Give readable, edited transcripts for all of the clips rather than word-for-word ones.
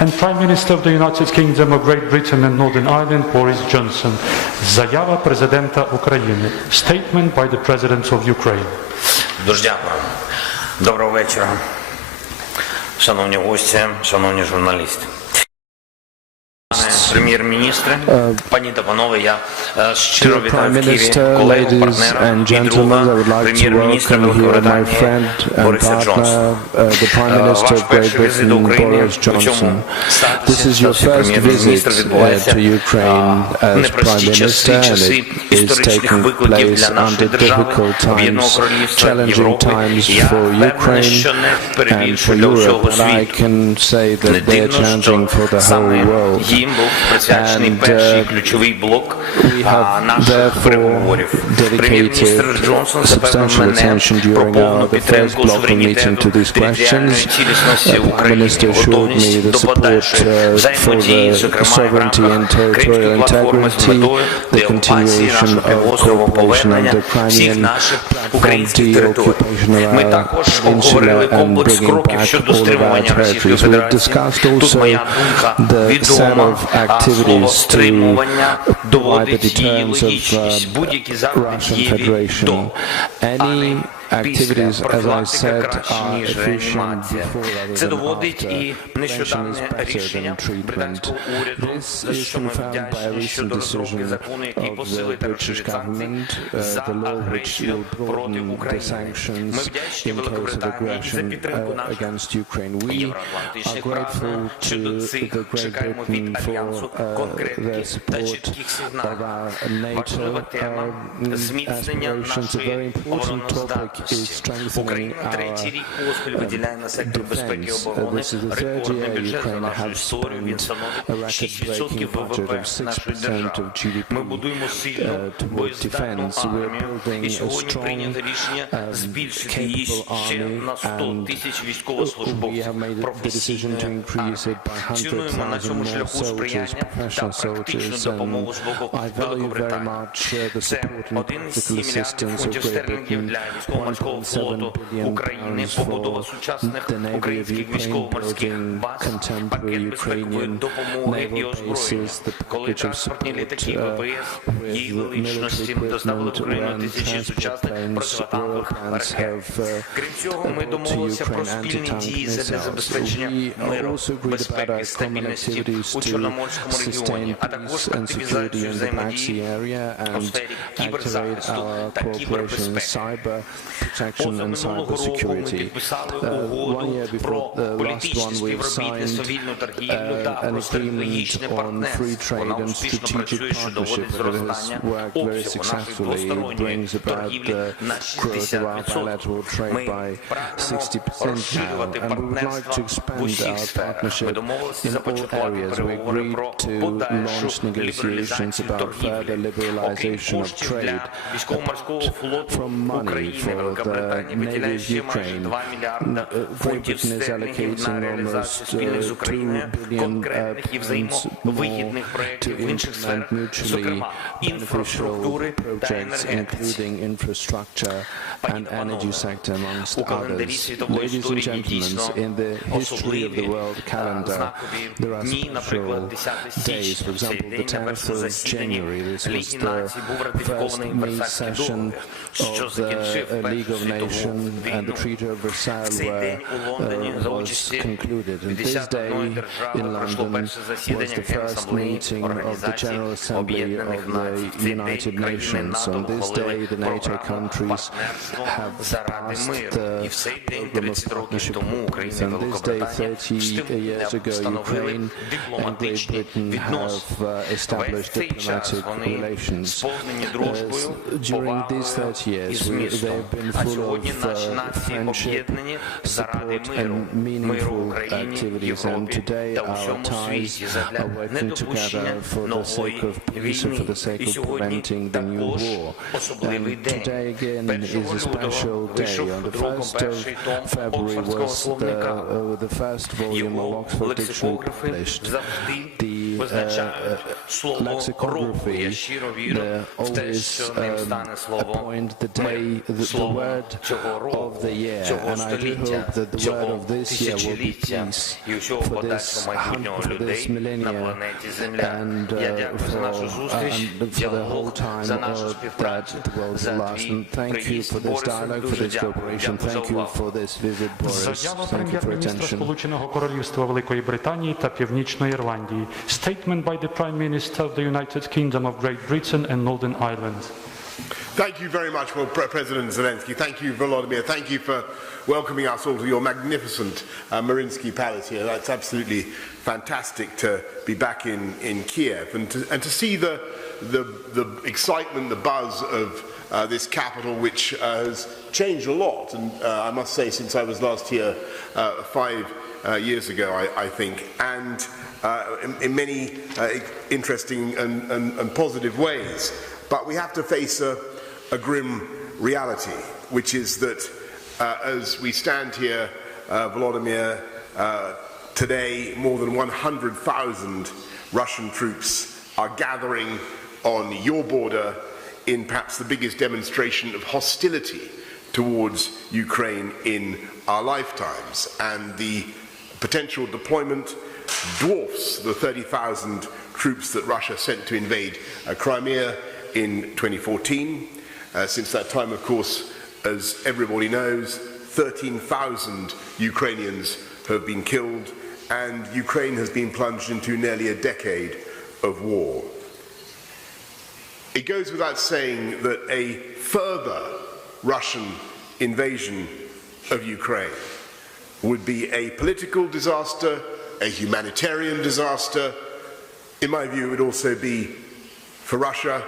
and Prime Minister of the United Kingdom of Great Britain and Northern Ireland, Boris Johnson. Заява президента України. Statement by the President of Ukraine. Дуже дякую. Доброго вечора, шановні гості, шановні журналісти. Прем'єр-міністре, пані та панове, я щиро вітаю в Києві колегу, партнера і друга прем'єр-міністра Великобританії Бориса Джонсона. Ваш перший візит до України у цьому статусі прем'єр-міністра відбувається в непрості часи історичних викликів для нашої держави, Об'єднаного Королівства, Європи. Я впевнений, що не перебільшую для всього світу. Не дивно, що саме їм був присвячений перший ключовий блок наших переговорів. Прем'єр-міністр Джонсон запевнив мене про повну підтримку суверенітету, територіальної цілісності України і готовність до подальшої взаємодії, зокрема в рамках Кримської платформи з метою деокупації нашого півострова, повернення всіх наших українських територій. Ми також обговорили комплекс кроків щодо стримування Російської Федерації. Тут моя думка відома, а слово «стримування» доводить її логічність. Будь-які заходи є від «до», а не після. Профілактика краще, ніж реанімація. Це доводить і нещодавнє рішення британського уряду, за що ми вдячні, щодо розробки закону, який посилить та розширить санкції за агресію проти України. Ми вдячні Великобританії за підтримку наших євроатлантичних прагнень. Щодо цих чекаємо від Альянсу конкретних та чітких сигналів. Важлива тема – зміцнення нашої обороноздатності. Україна третій рік поспіль виділяє на сектор безпеки і оборони рекордний бюджет за нашу історію. Він становить 6% ВВП нашої держави. Ми будуємо сильну, боєздатну армію. І сьогодні прийнято рішення збільшити її ще на 100 тисяч військовослужбовців професійної армії. Цінуємо на цьому шляху сприяння та практичну допомогу з боку Великобританії. Це 1,7 мільярдів фунтів стерлінгів для військово-морського флоту України, побудова сучасних українських військово-морських баз, пакет безпекової допомоги і озброєння. Коли транспортні літаки ВПС її величності доставили в Україну тисячі сучасних протитанкових ракет. Крім цього, ми домовилися про спільні дії для забезпечення миру, безпеки, стабільності у Чорноморському регіоні, а також активізацію взаємодії у сфері кіберзахисту та кібербезпеки. Поза минулого року ми підписали угоду про політичне співробітництво, вільну торгівлю та про стратегічне партнерство. Вона успішно працює, що доводить зростання обсягу нашої двосторонньої торгівлі на 60%. Ми прагнемо розширювати партнерство в усіх сферах. Ми домовилися започаткувати переговори про подальшу лібералізацію торгівлі. Окрім коштів для військово-морського флоту України, Великобританія виділяє ще майже 2 мільярда фунтів стерлінгів на реалізацію спільних з Україною конкретних і взаємовигідних проєктів в інших сферах, зокрема інфраструктури та енергетики. Пані та панове, у календарі світової історії дійсно особливі знакові дні, наприклад, 10 січня, в цей день на першому засіданні Ліги націй був ратифікований Версальський договір, що закінчив Першу світову війну. В цей день у Лондоні за участі 51 держави пройшло перше засідання Генасамблеї Організації Об'єднаних Націй. В цей день країни НАТО ухвалили програму партнерства заради миру. І в цей день 30 років тому Україна і Великобританія встановили дипломатичні відносини. Весь цей час вони сповнені дружбою, повагою і змістом. А сьогодні наші нації об'єднані заради миру в Україні, Європі та у всьому світі задля недопущення нової війни. І сьогодні також особливий день. 1 лютого вийшов друком перший том Оксфордського словника. Його лексикографи завжди визначають слово року. Я щиро вірю в те, що ним стане слово мир, слово цього року, цього століття, цього тисячоліття і всього подальшого майбутнього людей на планеті Земля. Я дякую за нашу зустріч, діалог, за нашу співпрацю, за твій приїзд, Борисе, дуже дякую. Дякую за увагу. Заява прем'єр-міністра Сполученого Королівства Великої Британії та Північної Ірландії. Statement by the Prime Minister of the United Kingdom of Great Britain and Northern Ireland. Thank you very much, President Zelensky. Thank you, Volodymyr. Thank you for welcoming us all to your magnificent Mariinsky Palace here. That's absolutely fantastic to be back in Kiev and to see the excitement, the buzz of this capital, which has changed a lot. And I must say, since I was last here 5 years ago, I think, and in many interesting and positive ways. But we have to face a grim reality, which is that as we stand here, Volodymyr, today more than 100,000 Russian troops are gathering on your border in perhaps the biggest demonstration of hostility towards Ukraine in our lifetimes. And the potential deployment dwarfs the 30,000 troops that Russia sent to invade Crimea in 2014. Since that time, of course, as everybody knows, 13,000 Ukrainians have been killed, and Ukraine has been plunged into nearly a decade of war. It goes without saying that a further Russian invasion of Ukraine would be a political disaster, a humanitarian disaster. In my view, it would also be, for Russia,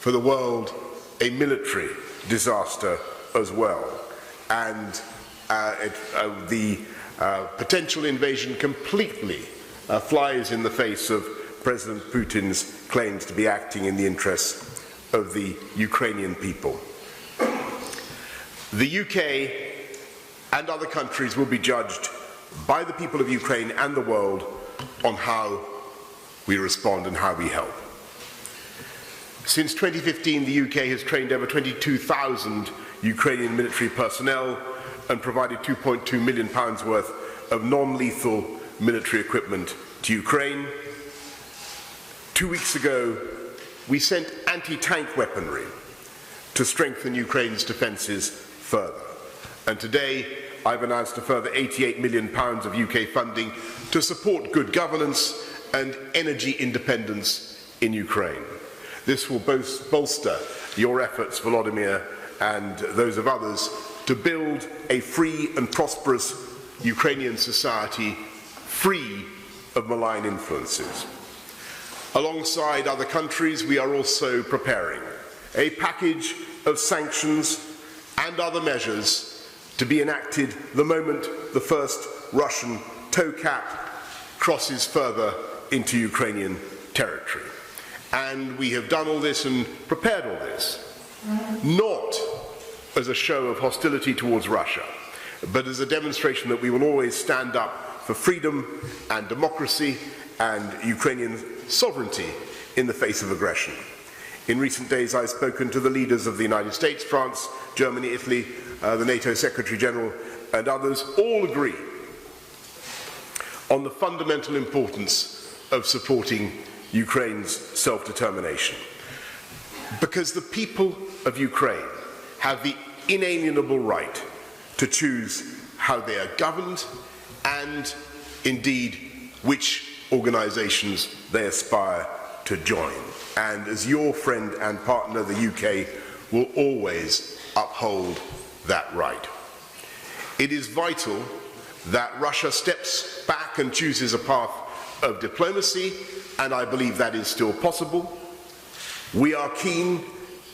for the world, a military disaster as well. And the potential invasion completely flies in the face of President Putin's claims to be acting in the interests of the Ukrainian people. The UK and other countries will be judged by the people of Ukraine and the world on how we respond and how we help. Since 2015, the UK has trained over 22,000 Ukrainian military personnel and provided £2.2 million worth of non-lethal military equipment to Ukraine. 2 weeks ago, we sent anti-tank weaponry to strengthen Ukraine's defences further. And today, I've announced a further £88 million of UK funding to support good governance and energy independence in Ukraine. This will bolster your efforts, Volodymyr, and those of others, to build a free and prosperous Ukrainian society free of malign influences. Alongside other countries, we are also preparing a package of sanctions and other measures to be enacted the moment the first Russian tow cap crosses further into Ukrainian territory. And we have done all this and prepared all this, not as a show of hostility towards Russia, but as a demonstration that we will always stand up for freedom and democracy and Ukrainian sovereignty in the face of aggression. In recent days, I've spoken to the leaders of the United States, France, Germany, Italy, the NATO Secretary General, and others. All agree on the fundamental importance of supporting Ukraine's self-determination. Because the people of Ukraine have the inalienable right to choose how they are governed and, indeed, which organisations they aspire to join. And as your friend and partner, the UK will always uphold that right. It is vital that Russia steps back and chooses a path of diplomacy, and I believe that is still possible. We are keen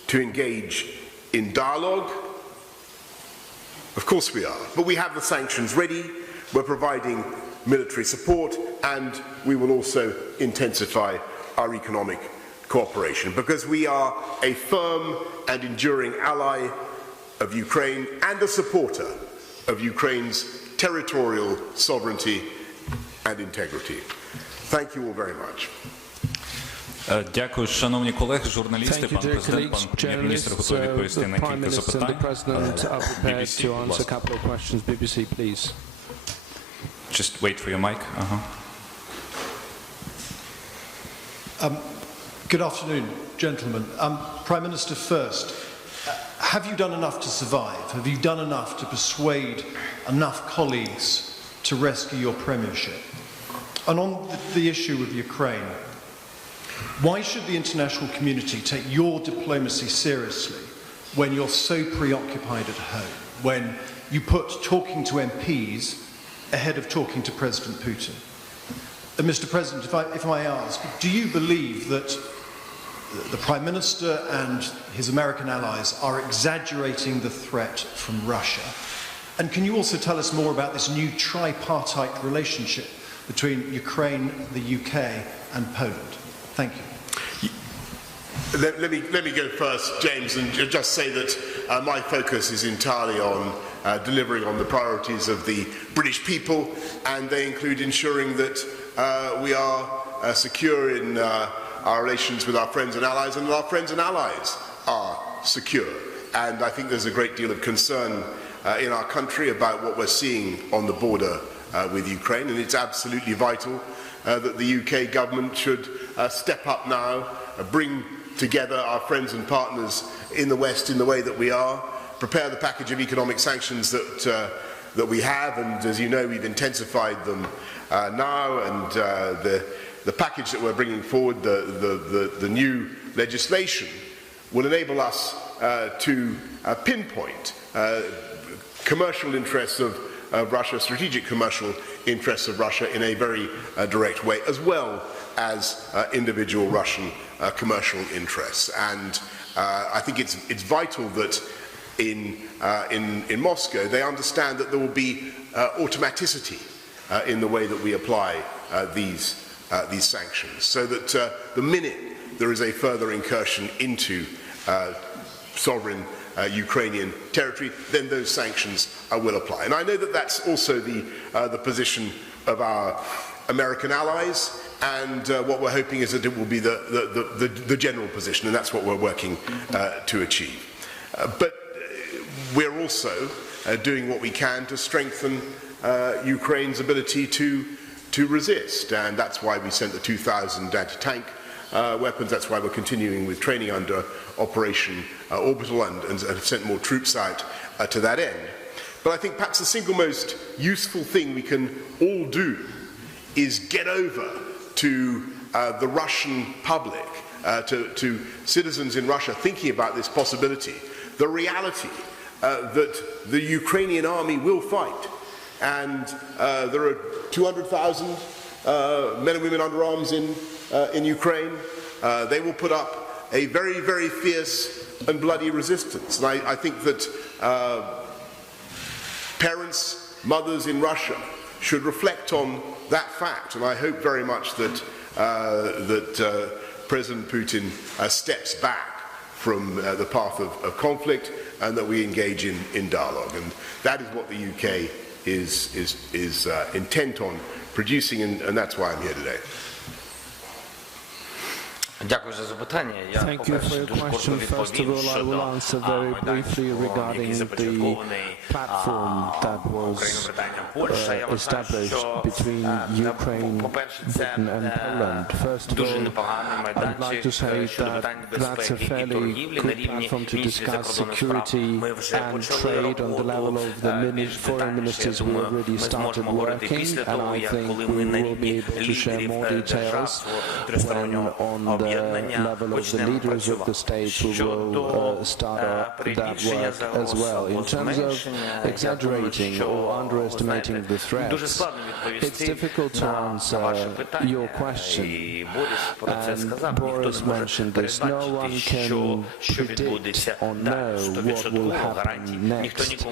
to engage in dialogue. Of course we are, but we have the sanctions ready, we're providing military support, and we will also intensify our economic cooperation, because we are a firm and enduring ally of Ukraine and a supporter of Ukraine's territorial sovereignty and integrity. Thank you all very much. Дякую, шановні колеги, журналісти, Thank you, пан dear президент, colleagues, пан прем'єр-міністр готові journalists. відповісти The на Prime кілька Minister and the запитань. President are prepared BBC, to будь answer a ласка. couple of questions. BBC, please. Just wait for your mic. Good afternoon, gentlemen. Prime Minister, first, have you done enough to survive? Have you done enough to persuade enough colleagues to rescue your premiership? And on the issue of Ukraine, why should the international community take your diplomacy seriously when you're so preoccupied at home, when you put talking to MPs ahead of talking to President Putin? And Mr. President, if I ask, do you believe that the Prime Minister and his American allies are exaggerating the threat from Russia? And can you also tell us more about this new tripartite relationship between Ukraine, the UK and Poland? Thank you. Let me go first, James, and just say that my focus is entirely on delivering on the priorities of the British people, and they include ensuring that we are secure in our relations with our friends and allies, and that our friends and allies are secure. And I think there's a great deal of concern in our country about what we're seeing on the border with Ukraine, and it's absolutely vital that the UK government should step up now, bring together our friends and partners in the West in the way that we are, prepare the package of economic sanctions that we have, and as you know, we've intensified them now, and the package that we're bringing forward, the new legislation, will enable us to pinpoint commercial interests of Russia, strategic commercial interests of Russia in a very direct way, as well as individual Russian commercial interests. And I think it's vital that in Moscow they understand that there will be automaticity in the way that we apply these sanctions, so that the minute there is a further incursion into sovereign Ukrainian territory, then those sanctions will apply. And I know that that's also the position of our American allies, and what we're hoping is that it will be the general position, and that's what we're working to achieve. But we're also doing what we can to strengthen Ukraine's ability to resist, and that's why we sent the 2,000 anti-tank weapons. That's why we're continuing with training under Operation Orbital and have sent more troops out to that end. But I think perhaps the single most useful thing we can all do is get over to the Russian public, to citizens in Russia thinking about this possibility, the reality that the Ukrainian army will fight. And there are 200,000 men and women under arms in Ukraine. They will put up a very, very fierce and bloody resistance. And I think that parents, mothers in Russia should reflect on that fact. And I hope very much that President Putin steps back from the path of conflict, and that we engage in dialogue. And that is what the UK is intent on producing, and that's why I'm here today. Дякую за запитання. Я, Thank you for your question. First of all, I will answer very briefly regarding the platform that was established between Ukraine, Britain and Poland. First of all, I'd like to say that that's a fairly good platform to discuss security and trade on the level of the foreign ministers who already started working, and I think we will be able to share more details when on the level of the leaders of the states we will start up that work as well. In terms of exaggerating or underestimating the threats, it's difficult to answer your question, and Boris mentioned this. No one can predict or know what will happen next.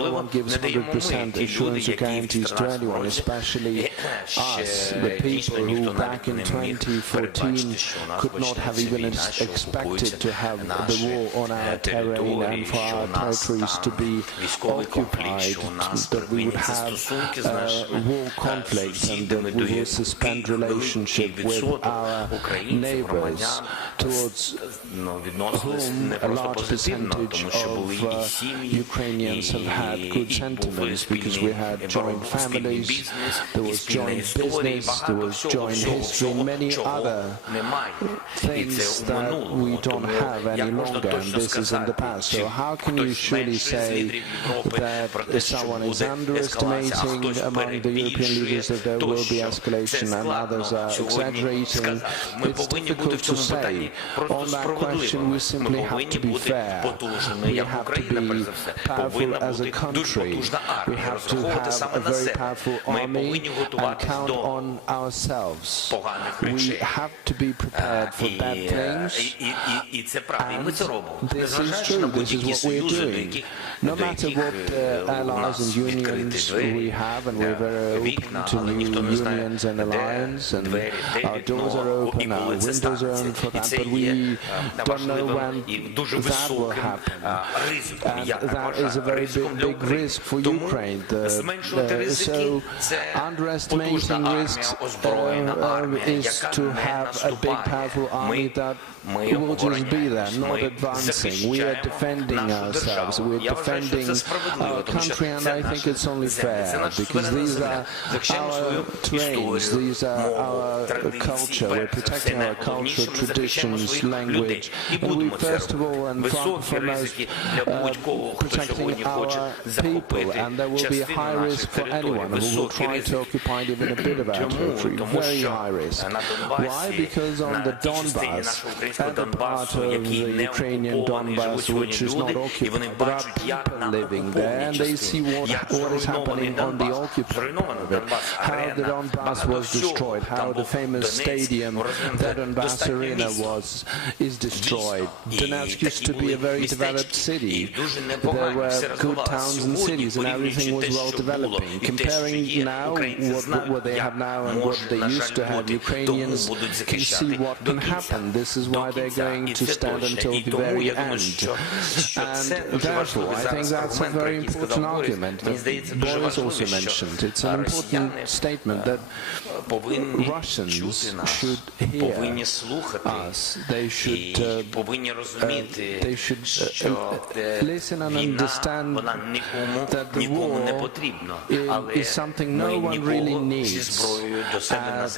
No one gives 100% assurance or guarantees to anyone, especially us, the people who back in 2014 could not have even expected to have the war on our terrain and for our territories to be occupied, that we would have war conflict and that we will suspend relationship with our neighbors, towards whom a large percentage of Ukrainians have had good sentiments, because we had joint families, there was joint business, there was joint history, many other things that we don't have any longer, and this is in the past. So how can you surely say that someone is underestimating among the European leaders that there will be escalation and others are exaggerating? It's difficult to say. On that question, we simply have to be fair. We have to be powerful as a country. We have to have a very powerful army and count on ourselves. We have to be prepared for bad things, and this is true. This is what we're doing. No matter what allies and unions we have, and we're very open to new unions and alliances, and our doors are open, our windows are open for that, but we don't know when that will happen. And that is a very big risk for Ukraine. So underestimating risks is to have a big, powerful army that will just be there, not advancing. We are defending ourselves, we're defending our country, and I think it's only fair, because these are our terrains, these are our culture, we're protecting our culture, traditions, language, and we first of all and foremost protecting our people, and there will be a high risk for anyone who will try to occupy even a bit of our territory, very high risk. Why? Because on the Donbass, at the part of the Ukrainian Donbass which is not occupied, there are people living there, and they see what is happening on the occupied part of it, how the Donbass was destroyed, how the famous stadium, the Donbass Arena is destroyed. Donetsk used to be a very developed city. There were good towns and cities, and everything was well developing. Comparing now what they have now and what they used to have, Ukrainians can see what can happen. This is why they're going to stand until the very end. And therefore, I think that's a very important argument that Boris also mentioned. It's an important statement that Russians should hear us. They should listen and understand that the war is something no one really needs,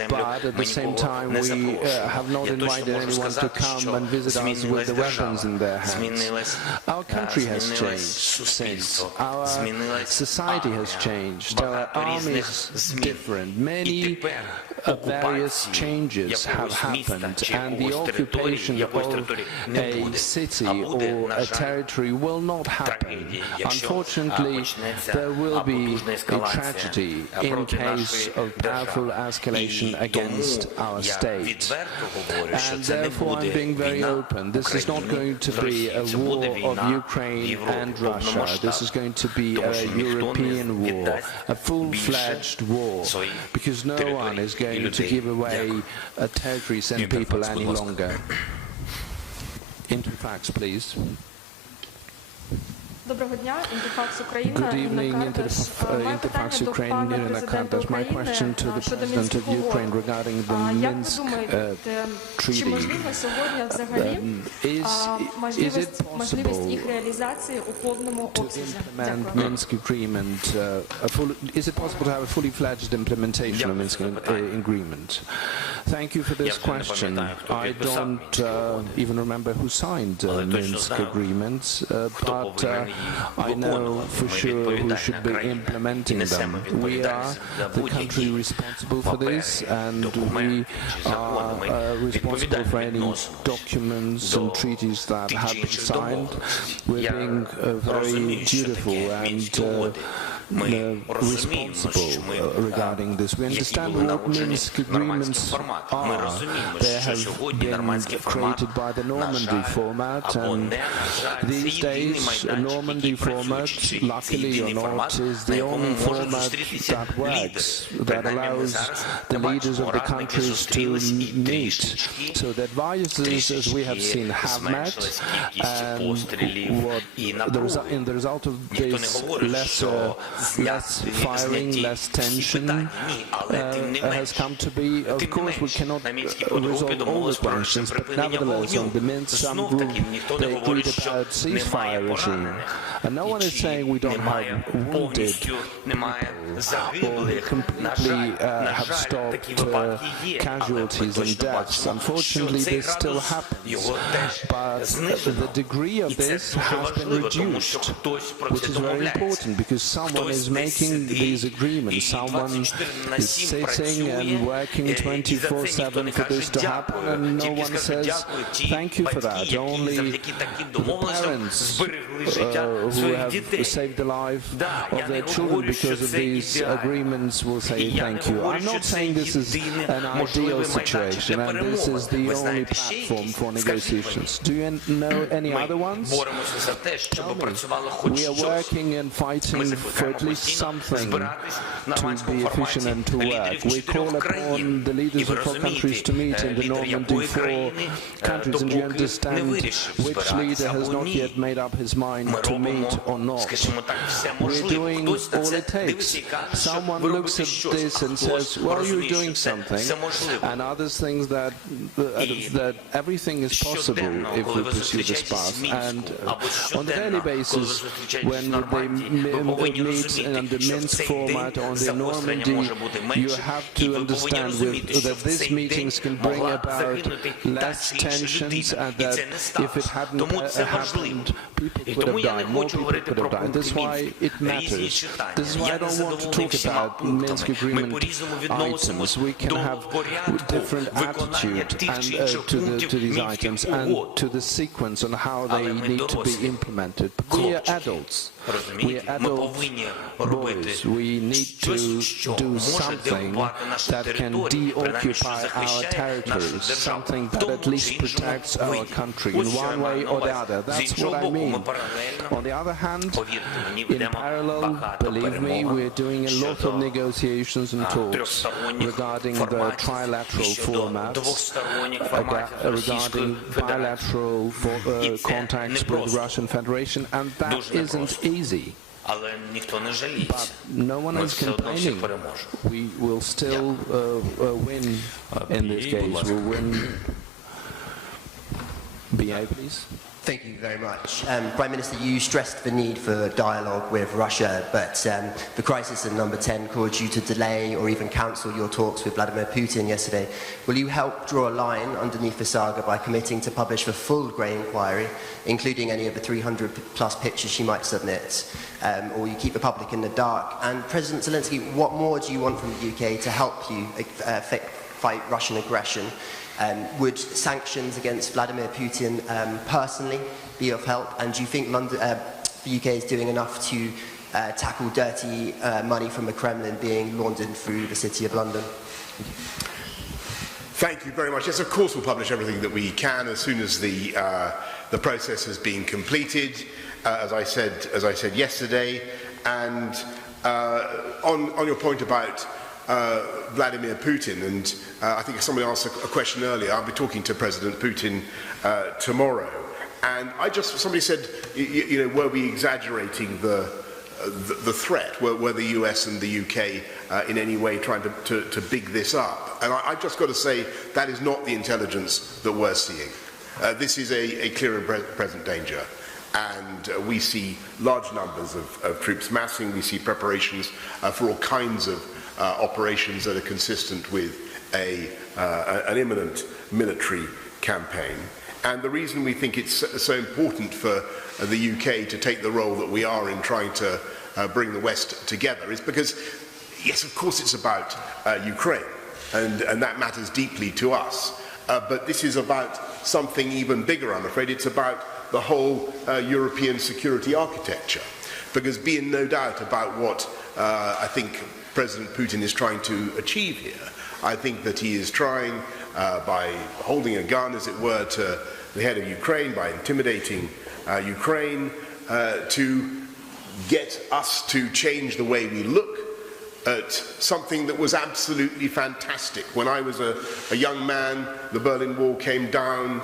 but at the same time we have not invited anyone to come and visit us with the weapons in their hands. Our country has changed since. Our society has changed. Our army is different. Many various changes have happened, and the occupation of a city or a territory will not happen. Unfortunately, there will be a tragedy in case of powerful escalation against our state. And therefore I'm being very open. This is not going to be a war of Ukraine and Russia. This is going to be a European war, a full-fledged war, because no one is going to give away territories and people any longer. Interfax, please. Good evening, Interfax Ukraine, Irina Kartas. My question to the President of Ukraine regarding the Minsk Treaty. Is it possible to implement Minsk Agreement? Is it possible to have a fully fledged implementation of Minsk Agreement? Thank you for this question. I don't even remember who signed Minsk Agreements, but I know for sure who should be implementing them. We are the country responsible for this, and we are responsible for any documents and treaties that have been signed. We're being very dutiful and responsible regarding this. We understand what Minsk agreements are. They have been created by the Normandy format, and these days a Normandy format, luckily or not, is the only format that works, that allows the leaders of the countries to meet. So the advisors, as we have seen, have met, and in the result of this, less firing, less tension has come to be. Of course, we cannot resolve all the questions, but nevertheless, on the Minsk group, they agreed about ceasefire regime. And no one is saying we don't have wounded or completely have stopped casualties and deaths. Unfortunately, this still happens, but the degree of this has been reduced, which is very important, because someone is making these agreements, someone is sitting and working 24/7 for this to happen, and no one says thank you for that. Only the parents who have saved the life of their children because of these agreements will say thank you. I'm not saying this is an ideal situation, and this is the only platform for negotiations. Do you know any other ones? Tell me. We are working and fighting for at least something to be efficient and to work. We call upon the leaders of our countries to meet in the Normandy 4 countries, and you understand which leader has not yet made up his mind to meet or not. We're doing all it takes. Someone looks at this and says, well, you're doing something, and others think that everything is possible if we pursue this path. And on a daily basis, when they meet in the Minsk format on the Normandy, you have to understand that these meetings can bring about less tensions, and that if it hadn't happened, people could have died, more people could have died. This is why it matters. This is why I don't want to talk about Minsk agreement items. We can have different attitude to these items and to the sequence on how they need to be implemented. But we are adults. We are adult boys. We need to do something that can deoccupy our territories, something that at least protects our country in one way or the other. That's what I mean. On the other hand, in parallel, believe me, we're doing a lot of negotiations and talks regarding the trilateral formats, regarding bilateral contacts with the Russian Federation, and that isn't easy. But no one is complaining. We will still win in this case. We'll win. BA, please. Thank you very much. Prime Minister, you stressed the need for dialogue with Russia, but the crisis in number 10 caused you to delay or even cancel your talks with Vladimir Putin yesterday. Will you help draw a line underneath the saga by committing to publish the full grey inquiry, including any of the 300 plus pictures she might submit, or you keep the public in the dark? And President Zelensky, what more do you want from the UK to help you fight Russian aggression? Would sanctions against Vladimir Putin personally be of help? And do you think the UK is doing enough to tackle dirty money from the Kremlin being laundered through the City of London? Thank you very much. Yes, of course we'll publish everything that we can as soon as the process has been completed, as I said yesterday. And on your point about Vladimir Putin, and I think somebody asked a question earlier. I'll be talking to President Putin tomorrow, and somebody said, you know, were we exaggerating the threat? Were the US and the UK in any way trying to big this up? And I've just got to say that is not the intelligence that we're seeing. This is a clear and present danger. And we see large numbers of troops massing. We see preparations for all kinds of operations that are consistent with an imminent military campaign. And the reason we think it's so important for the UK to take the role that we are in trying to bring the West together is because, yes, of course it's about Ukraine, and that matters deeply to us. But this is about something even bigger, I'm afraid. It's about the whole European security architecture. Because be in no doubt about what I think President Putin is trying to achieve here. I think that he is trying, by holding a gun, as it were, to the head of Ukraine, by intimidating Ukraine, to get us to change the way we look at something that was absolutely fantastic. When I was a young man, the Berlin Wall came down,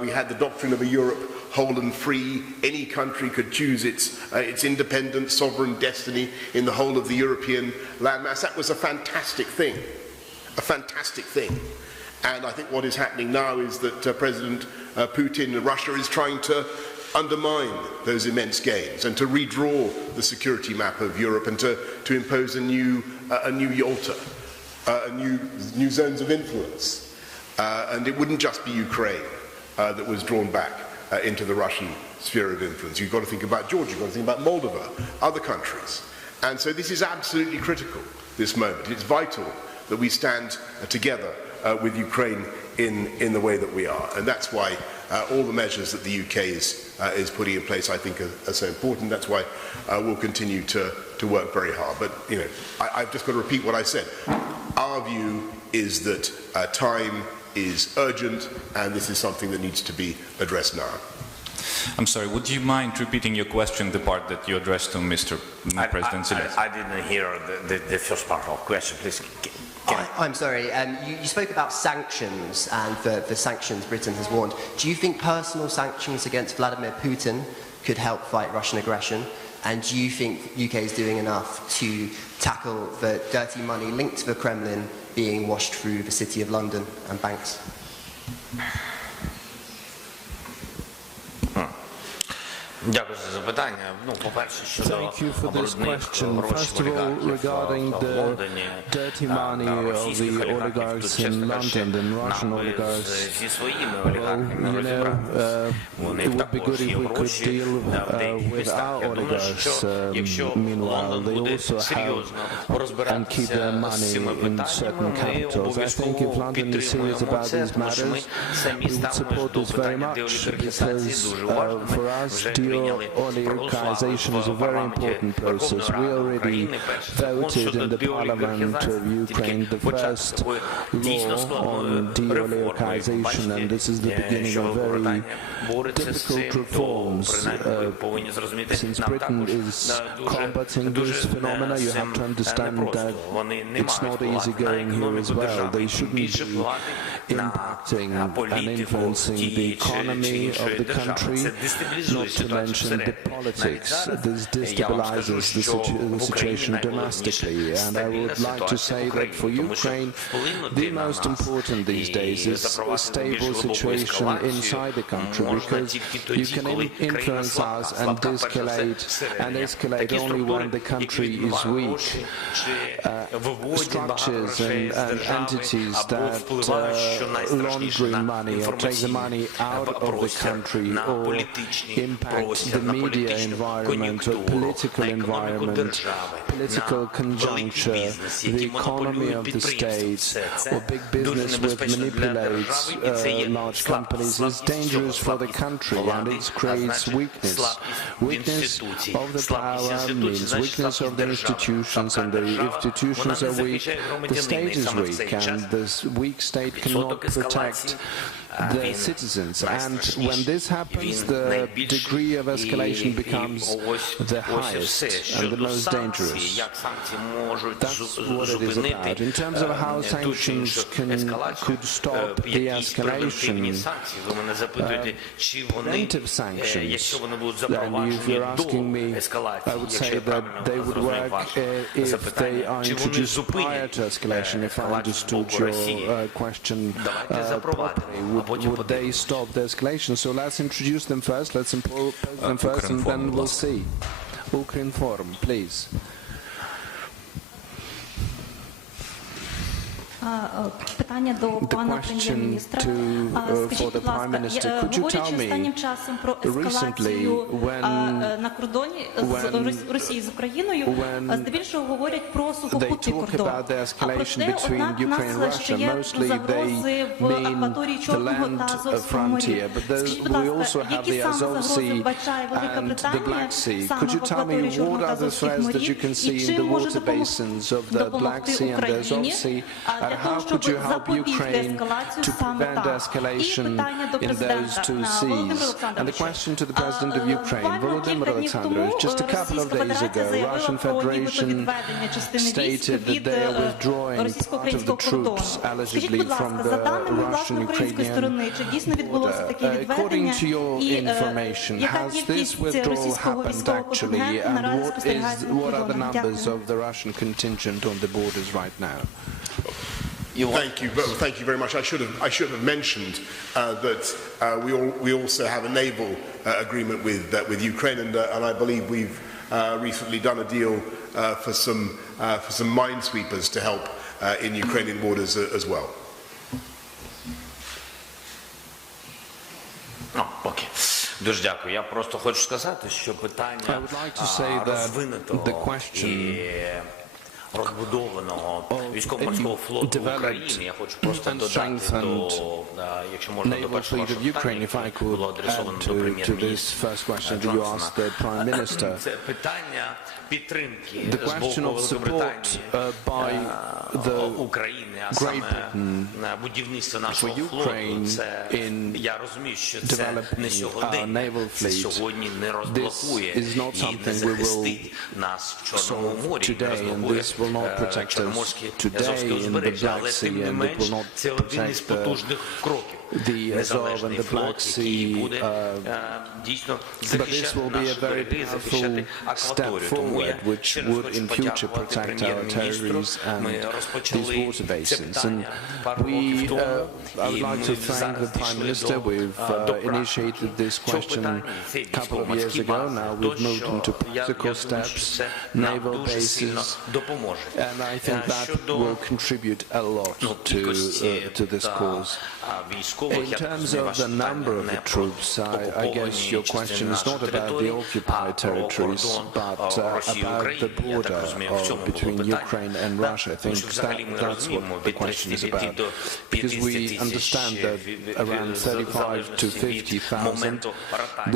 we had the doctrine of a Europe whole and free. Any country could choose its independent, sovereign destiny in the whole of the European landmass. That was a fantastic thing. A fantastic thing. And I think what is happening now is that President Putin and Russia is trying to undermine those immense gains and to redraw the security map of Europe and to impose a new Yalta, new zones of influence. And it wouldn't just be Ukraine that was drawn back into the Russian sphere of influence. You've got to think about Georgia, you've got to think about Moldova, other countries. And so this is absolutely critical, this moment. It's vital that we stand together with Ukraine in the way that we are. And that's why all the measures that the UK is putting in place, I think, are so important. That's why we'll continue to work very hard. But, you know, I've just got to repeat what I said. Our view is that time is urgent, and this is something that needs to be addressed now. I'm sorry, would you mind repeating your question, the part that you addressed to Mr. President Zelensky? I didn't hear the first part of the question, please. I'm sorry, you spoke about sanctions, and the sanctions Britain has warned. Do you think personal sanctions against Vladimir Putin could help fight Russian aggression? And do you think the UK is doing enough to tackle the dirty money linked to the Kremlin being washed through the City of London and banks? Дякую за запитання. Ну, по-перше, щодо Thank you for this question. First of all, regarding the dirty money of the oligarchs in London, the Russian oligarchs, well, you know, it would be good if we could deal with our oligarchs. Meanwhile, they also have and keep their money in certain capitals. I think if London is serious about these matters, we would support this very much, because for us, de-oligarchization is a very important process. We already voted in the parliament of Ukraine the first law on de-oligarchization, and this is the beginning of very difficult reforms. Since Britain is combating this phenomena, you have to understand that it's not easy going here as well. They shouldn't be impacting and influencing the economy of the country, not to mention the politics. This destabilizes the situation domestically, and I would like to say that for Ukraine, the most important these days is a stable situation inside the country, because you can influence us and escalate only when the country is weak. Structures and entities that launder money or take the money out of the country or impact the media environment or political environment, political conjuncture, the economy of the state, or big business which manipulates large companies is dangerous for the country, and it creates weakness. Weakness of the power means weakness of the institutions, and the institutions are weak, the state is weak, and this weak state cannot protect the citizens. And when this happens, the degree of escalation becomes the highest and the most dangerous. That's what it is about. In terms of how sanctions could stop the escalation, preventive sanctions, and if you're asking me, I would say that they would work if they are introduced prior to escalation, if I understood your question properly. Would they stop the escalation? So let's introduce them first, let's impose them first, and then we'll see. Ukrinform, please. Питання до пана прем'єр-міністра. Скажіть, будь ласка, говорячи останнім часом про ескалацію на кордоні з Росії з Україною, здебільшого говорять про сухопутний кордон. А проте, однак, в нас ще є загрози в акваторії Чорного та Азовського моря. Скажіть, будь ласка, які саме загрози вбачає Велика Британія саме в акваторії Чорного та Азовських морів, і чим може допомогти Україні для того, щоб запобігти ескалацію саме там. І питання до президента Володимира Олександровича. Кілька днів тому Російська Федерація заявила про нібито відведення частини військ від російсько-українського кордону. Скажіть, будь ласка, за даними власне української сторони, чи дійсно відбулося таке відведення, і яка кількість російського військового контингенту наразі спостерігається на кордоні? Thank you very much. I should have mentioned that we also have a naval agreement with Ukraine, and I believe we've recently done a deal for some minesweepers to help in Ukrainian waters as well. Окей. Дуже дякую. Я просто хочу сказати, що питання розвинутого і розбудованого військово-морського флоту в Україні, я хочу просто додати до, якщо можна, до першого питання, яке було адресовано до прем'єр-міністра Джонсона. Це питання підтримки з боку Великобританії України, а саме будівництво нашого флоту. Це, я розумію, що це не сьогодення, це сьогодні не розблокує і не захистить нас в Чорному морі, не розблокує Чорноморське Азовське узбережжя, але тим не менш це один із потужних кроків. Незалежний флот, який буде дійсно захищати наші береги, захищати акваторію. Тому я ще раз хочу подякувати прем'єр-міністру. Ми розпочали це питання пару років тому, і ми зараз дійшли до практики. Що в питанні цей військово-морський бази, то що я думаю, що це нам дуже сильно допоможе. Щодо кількості військових, in terms of the number of the troops, I guess your question is not about the occupied territories, but about the border between Ukraine and Russia. I think that's what the question is about. Because we understand that around 35 to 50,000,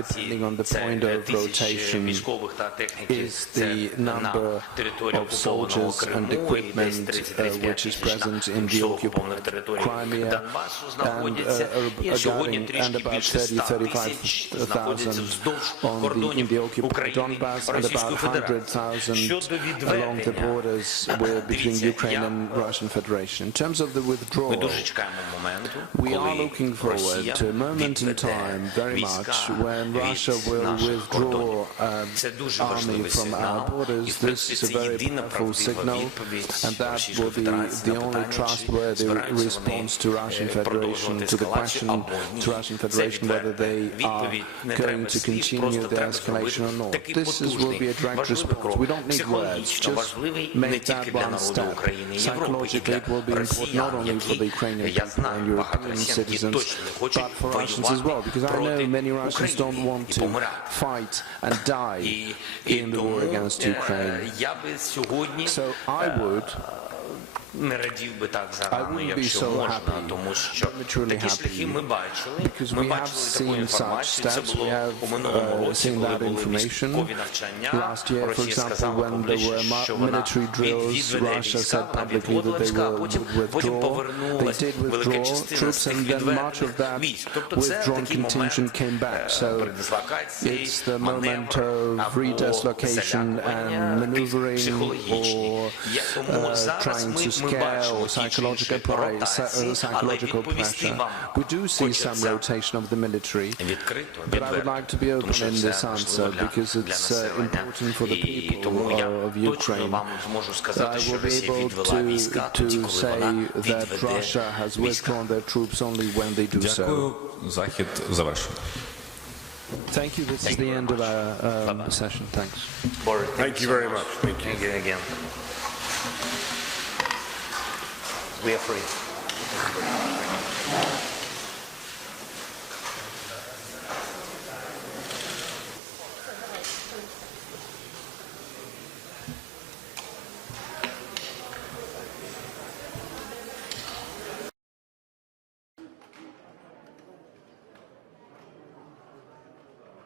depending on the point of rotation, is the number of soldiers and equipment which is present in the occupied Crimea, and about 30-35,000 in the occupied Donbass, and about 100,000 along the borders between Ukraine and Russian Federation. In terms of the withdrawal, we are looking forward to a moment in time very much when Russia will withdraw army from our borders. This is a very powerful signal, and that will be the only trustworthy response to Russian Federation, to the question to Russian Federation whether they are going to continue the escalation or not. This will be a direct response. We don't need words, just make that one step. Psychologically, it will be important not only for the Ukrainian people and European citizens, but for Russians as well, because I know many Russians don't want to fight and die in the war against Ukraine. So I would не радів би так зарано, якщо можна, тому що такі шляхи ми бачили. Ми бачили таку інформацію, це було у минулому році, коли були військові навчання. Росія сказала публічно, що вона відведе війська, вона відводила війська, а потім повернулася велика частина з тих відведених військ. Тобто це такий момент передислокації, маневр або залякування, психологічний. Тому зараз ми or psychological pressure. We do see some rotation of the military, but I would like to be open in this answer because it's important for the people of Ukraine. I will be able to say that Russia has withdrawn their troops only when they do so. Захід завершено. Thank you. This is the end of our session. Thanks. Thank you very much. Thank you. Thank you again. we are free.